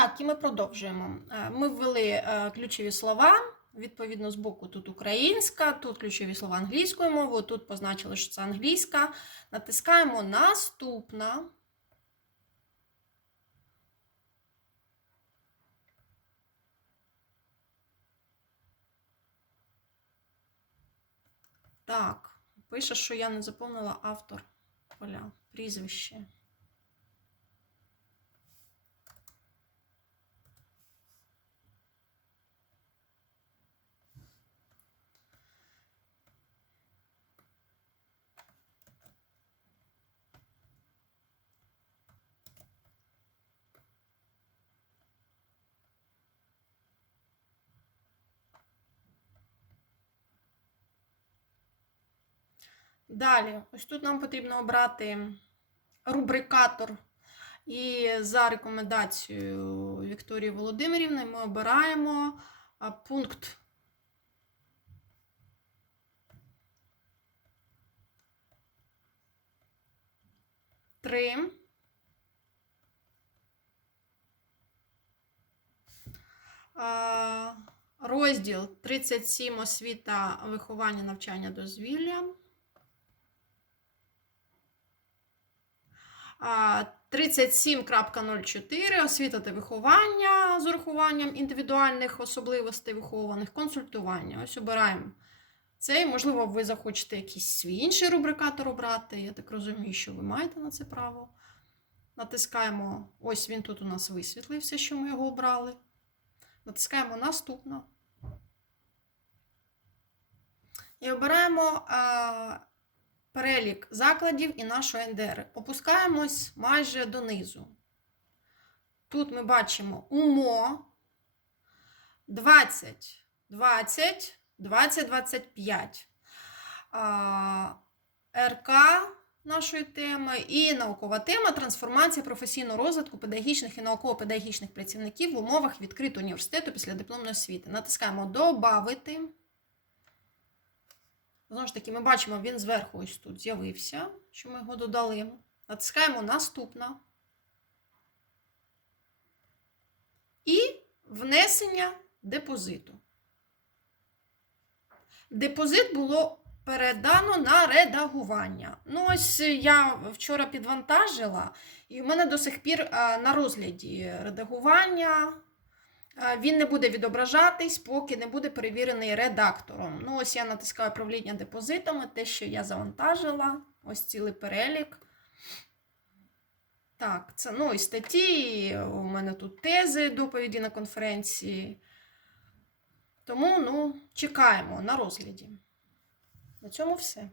Так, і ми продовжуємо. Е, Ми ввели е, ключові слова. Відповідно, з боку тут українська, тут ключові слова англійською мовою, тут позначили, що це англійська. Натискаємо наступна. Так, пише, що я не заповнила автор поля, прізвище. Далі, ось тут нам потрібно обрати рубрикатор. І за рекомендацією Вікторії Володимирівни ми обираємо пункт. Три. Розділ 37 освіта, виховання, навчання, дозвілля. 37.04 освіта та виховання з урахуванням індивідуальних особливостей вихованих, консультування. Ось обираємо цей. Можливо, ви захочете якийсь свій інший рубрикатор обрати. Я так розумію, що ви маєте на це право. Натискаємо, ось він тут у нас висвітлився, що ми його обрали. Натискаємо наступно. І обираємо перелік закладів і нашої НДР. Опускаємось майже донизу. Тут ми бачимо УМО 20, 20, 20, 25. РК нашої теми і наукова тема трансформація професійного розвитку педагогічних і науково-педагогічних працівників в умовах відкритого університету після дипломної освіти. Натискаємо Добавити. Знову ж таки, ми бачимо, він зверху ось тут з'явився, що ми його додали. Натискаємо Наступна. І внесення депозиту. Депозит було передано на редагування. Ну, ось я вчора підвантажила, і в мене до сих пір на розгляді редагування. А, Він не буде відображатись, поки не буде перевірений редактором. Ну, ось я натискаю управління депозитами, те, що я завантажила. Ось цілий перелік. Так, це ну і статті, у мене тут тези, доповіді на конференції. Тому ну, чекаємо на розгляді. На цьому все.